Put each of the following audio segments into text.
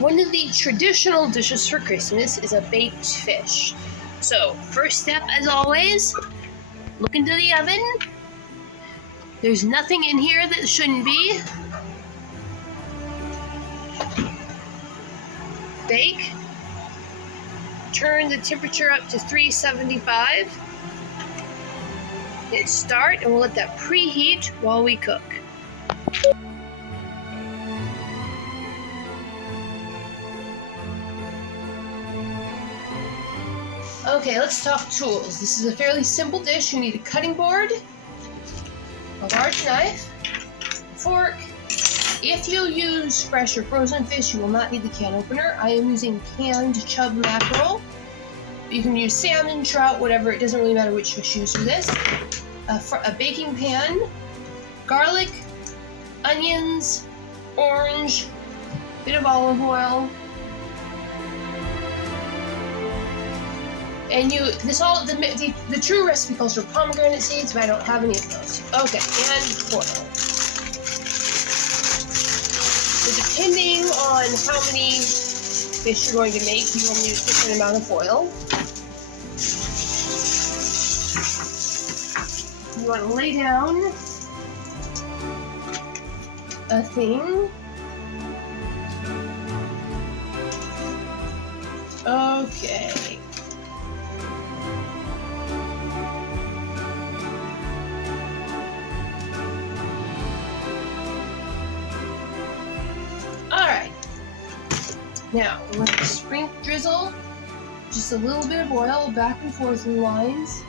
One of the traditional dishes for Christmas is a baked fish. So, first step, as always, look into the oven. There's nothing in here that shouldn't be. Bake. Turn the temperature up to 375. Hit start, and we'll let that preheat while we cook. Okay, let's talk tools. This is a fairly simple dish. You need a cutting board, a large knife, a fork. If you use fresh or frozen fish, you will not need the can opener. I am using canned chub mackerel. You can use salmon, trout, whatever. It doesn't really matter which fish you use for this. A baking pan, garlic, onions, orange, bit of olive oil. And the true recipe calls for pomegranate seeds, but I don't have any of those. Okay, and foil. So depending on how many fish you're going to make, you will need a different amount of foil. You want to lay down a thing. Okay. Now, we're going to drizzle just a little bit of oil back and forth in lines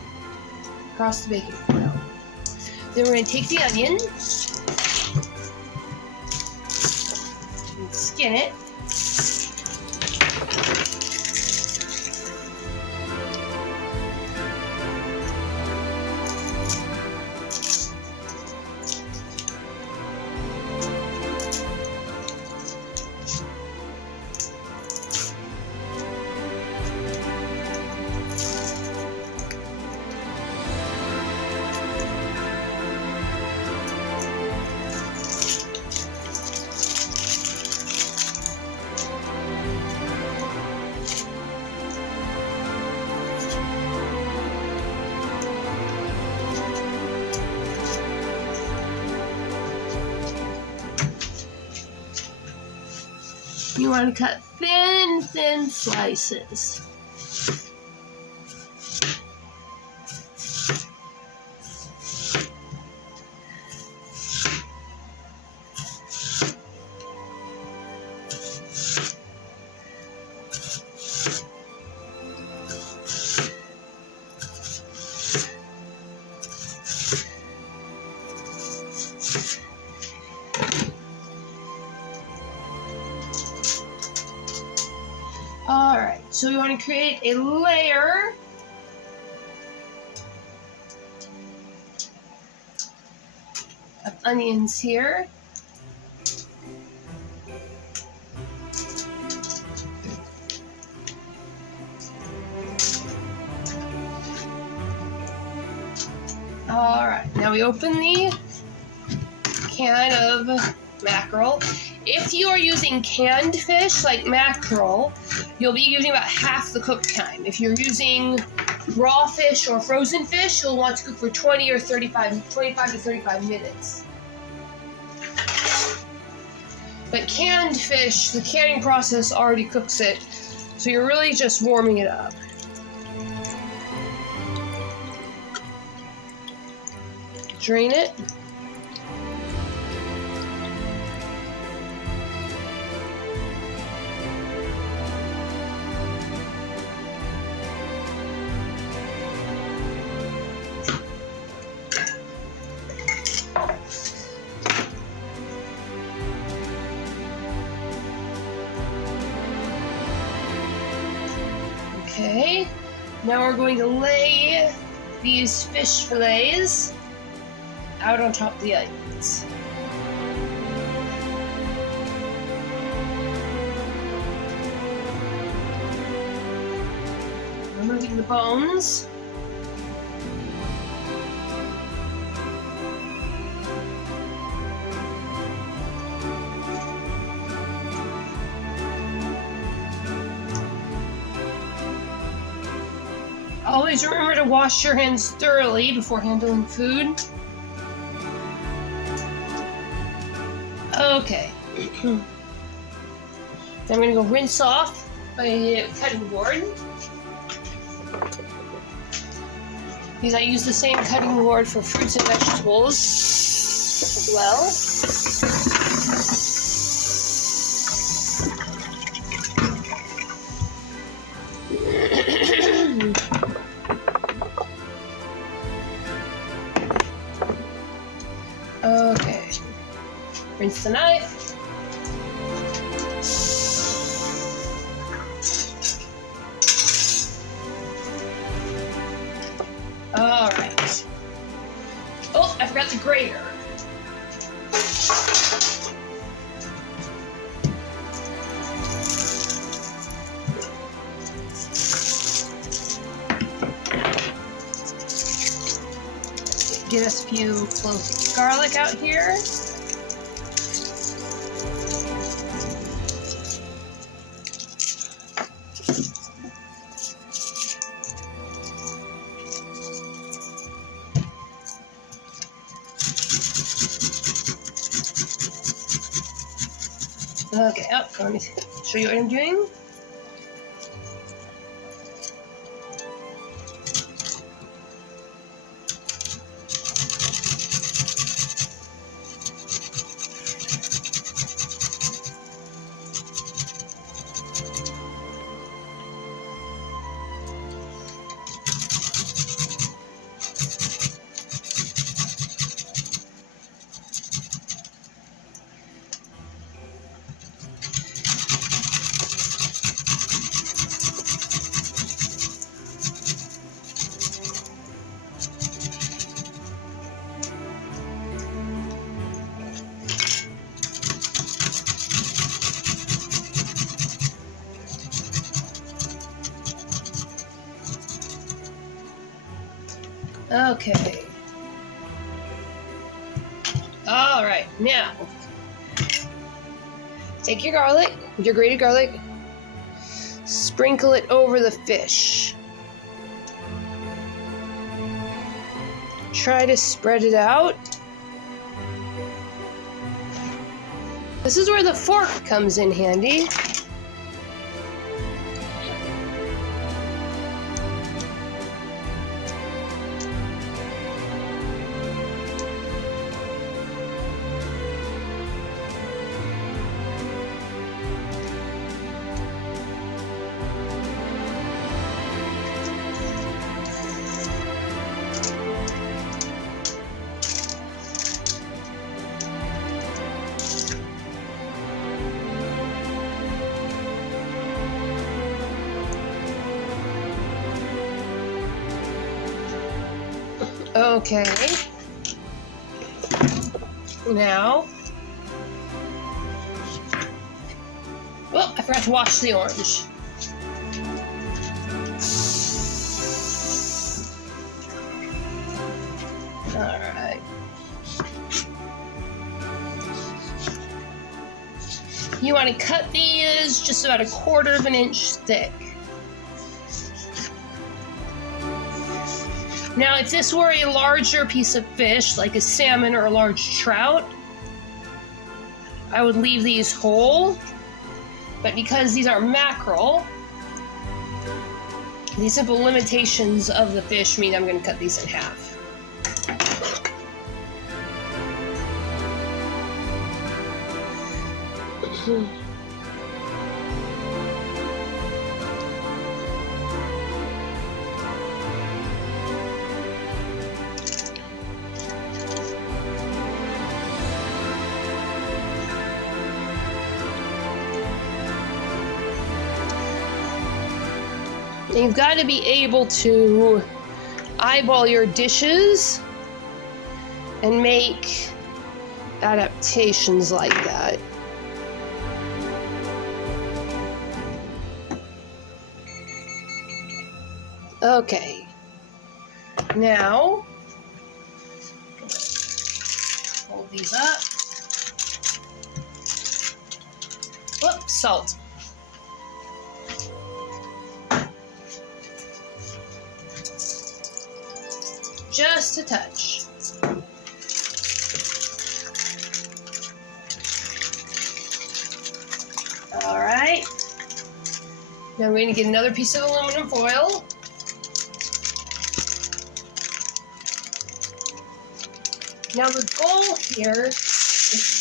across the baking foil. Then we're going to take the onion and skin it. You want to cut thin slices. Alright, so we want to create a layer of onions here. Alright, now we open the can of mackerel. If you are using canned fish like mackerel, you'll be using about half the cook time. If you're using raw fish or frozen fish, you'll want to cook for 25 to 35 minutes. But canned fish, the canning process already cooks it, so you're really just warming it up. Drain it. Okay, now we're going to lay these fish fillets out on top of the onions. Removing the bones. Always remember to wash your hands thoroughly before handling food. Okay. I'm gonna go rinse off my cutting board. Because I use the same cutting board for fruits and vegetables as well. Okay. Rinse the knife. Alright. Oh, I forgot the grater. Get us a few cloves of garlic out here. Okay, let me show you what I'm doing. Okay. All right, now take your garlic, your grated garlic, sprinkle it over the fish. Try to spread it out. This is where the fork comes in handy. Okay. Now, well, I forgot to wash the orange. All right. You want to cut these just about 1/4 of an inch thick. Now, if this were a larger piece of fish, like a salmon or a large trout, I would leave these whole. But because these are mackerel, the simple limitations of the fish mean I'm going to cut these in half. You've got to be able to eyeball your dishes and make adaptations like that. Okay. Now, hold these up. Whoops, salt. just a touch. All right. Now we're going to get another piece of aluminum foil. Now the goal here is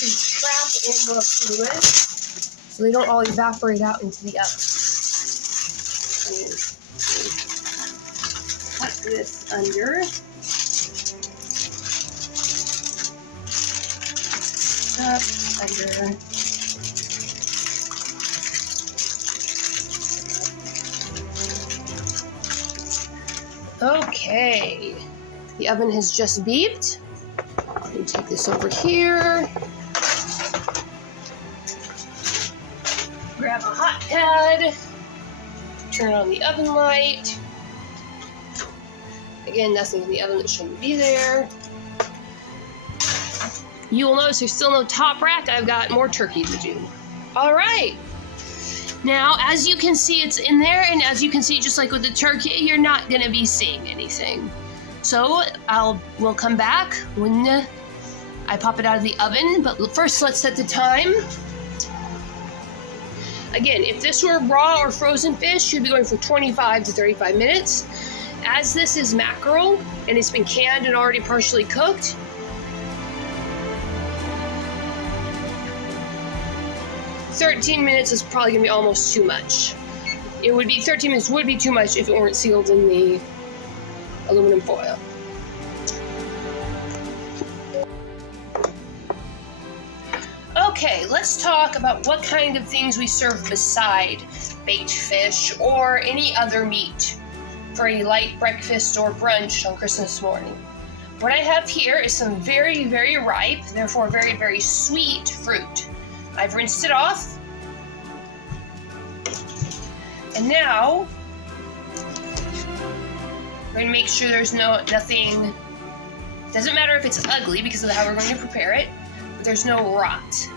to trap in the fluid so they don't all evaporate out into the oven. Cut this under. Up, under. Okay, the oven has just beeped. I'm going to take this over here. Grab a hot pad. Turn on the oven light. Again, nothing in the oven that shouldn't be there. You will notice there's still no top rack. I've got more turkey to do. All right. Now, as you can see, it's in there, and as you can see, just like with the turkey, you're not going to be seeing anything. So we'll come back when I pop it out of the oven, but first let's set the time. Again, if this were raw or frozen fish, you'd be going for 25 to 35 minutes. As this is mackerel, and it's been canned and already partially cooked, $13 minutes is probably going to be almost too much. 13 minutes would be too much if it weren't sealed in the aluminum foil. Okay, let's talk about what kind of things we serve beside baked fish or any other meat for a light breakfast or brunch on Christmas morning. What I have here is some very, very ripe, therefore very, very sweet fruit. I've rinsed it off. And now, we're going to make sure there's nothing, doesn't matter if it's ugly because of how we're going to prepare it, but there's no rot.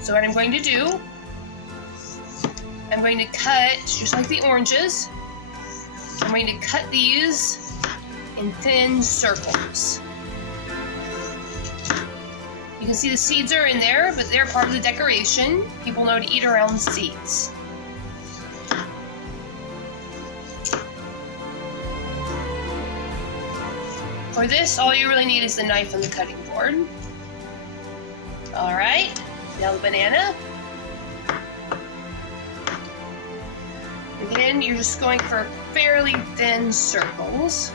So what I'm going to do, I'm going to cut, just like the oranges, I'm going to cut these in thin circles. You can see the seeds are in there, but they're part of the decoration. People know to eat around the seeds. For this, all you really need is the knife and the cutting board. All right, now the banana. Again, you're just going for fairly thin circles.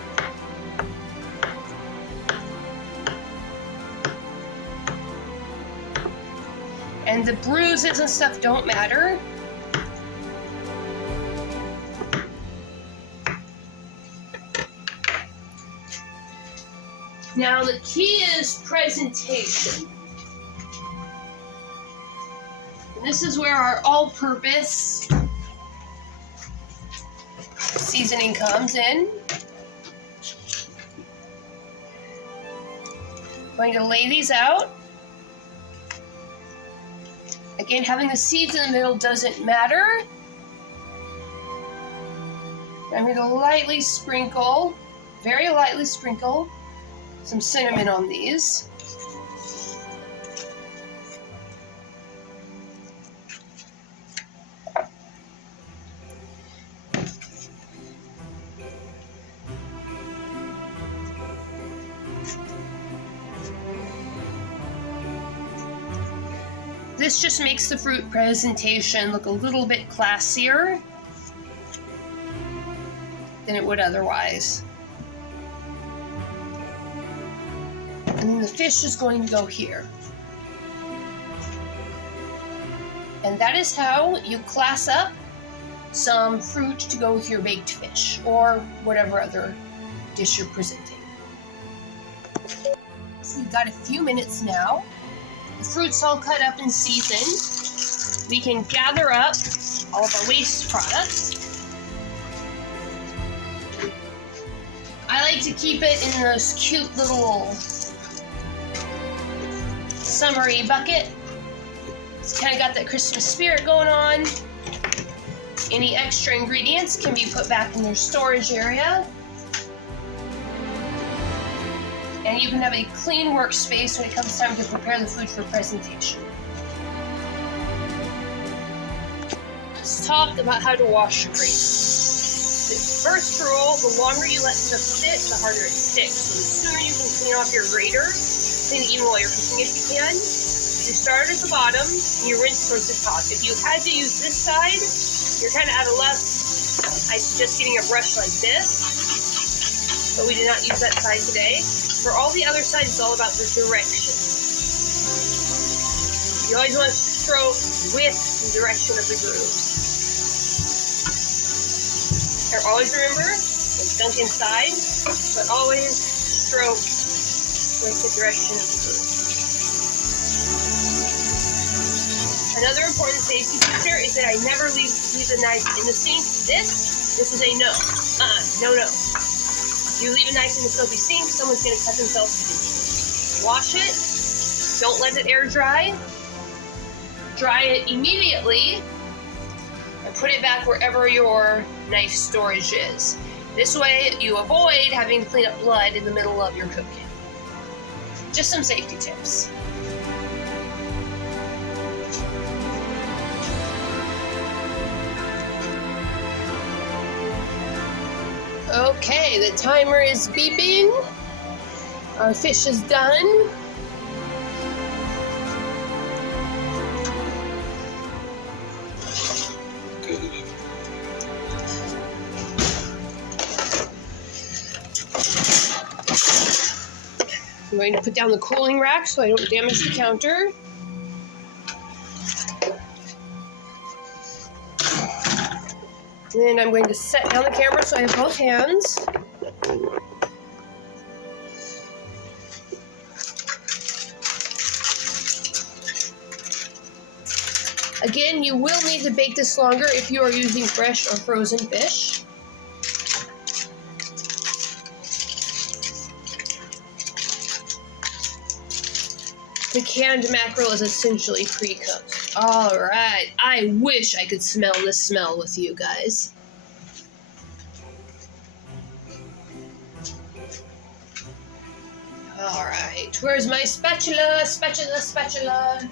And the bruises and stuff don't matter. Now the key is presentation. And this is where our all-purpose seasoning comes in. I'm going to lay these out. Again, having the seeds in the middle doesn't matter. I'm going to lightly sprinkle, very lightly sprinkle, some cinnamon on these. This just makes the fruit presentation look a little bit classier than it would otherwise. And then the fish is going to go here. And that is how you class up some fruit to go with your baked fish or whatever other dish you're presenting. So we've got a few minutes now. The fruit's all cut up and seasoned. We can gather up all of our waste products. I like to keep it in those cute little summery bucket. It's kind of got that Christmas spirit going on. Any extra ingredients can be put back in their storage area. and you can have a clean workspace when it comes time to prepare the food for presentation. Let's talk about how to wash your grate. The first rule, the longer you let stuff sit, the harder it sticks. So the sooner you can clean off your grater, clean it even while you're cooking if you can. You start at the bottom, and you rinse towards the top. If you had to use this side, you're kind of out of luck. I suggest getting a brush like this, but we did not use that side today. For all the other sides, it's all about the direction. You always want to stroke with the direction of the grooves. And always remember, it's dunk inside, but always stroke with the direction of the groove. Another important safety feature is that I never leave the knife in the sink. This is a no. No. If you leave a knife in the soapy sink, someone's going to cut themselves. Wash it. Don't let it air dry. Dry it immediately. And put it back wherever your knife storage is. This way, you avoid having to clean up blood in the middle of your cooking. Just some safety tips. Okay, the timer is beeping. Our fish is done. I'm going to put down the cooling rack so I don't damage the counter. And then I'm going to set down the camera so I have both hands. Again, you will need to bake this longer if you are using fresh or frozen fish. The canned mackerel is essentially pre-cooked. Alright, I wish I could smell this smell with you guys. Alright, where's my spatula? Spatula.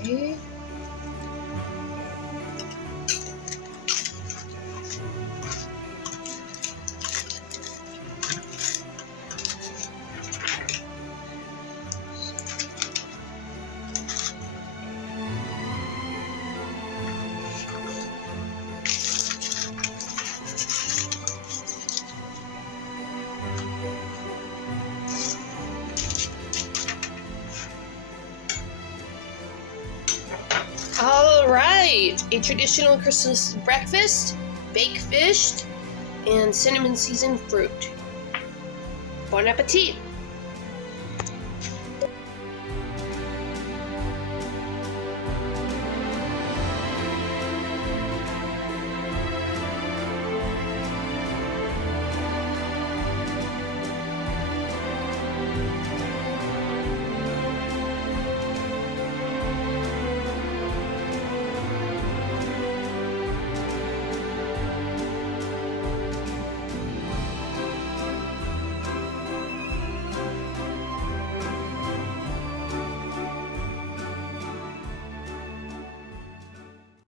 Okay. Alright, a traditional Christmas breakfast, baked fish, and cinnamon seasoned fruit. Bon appetit!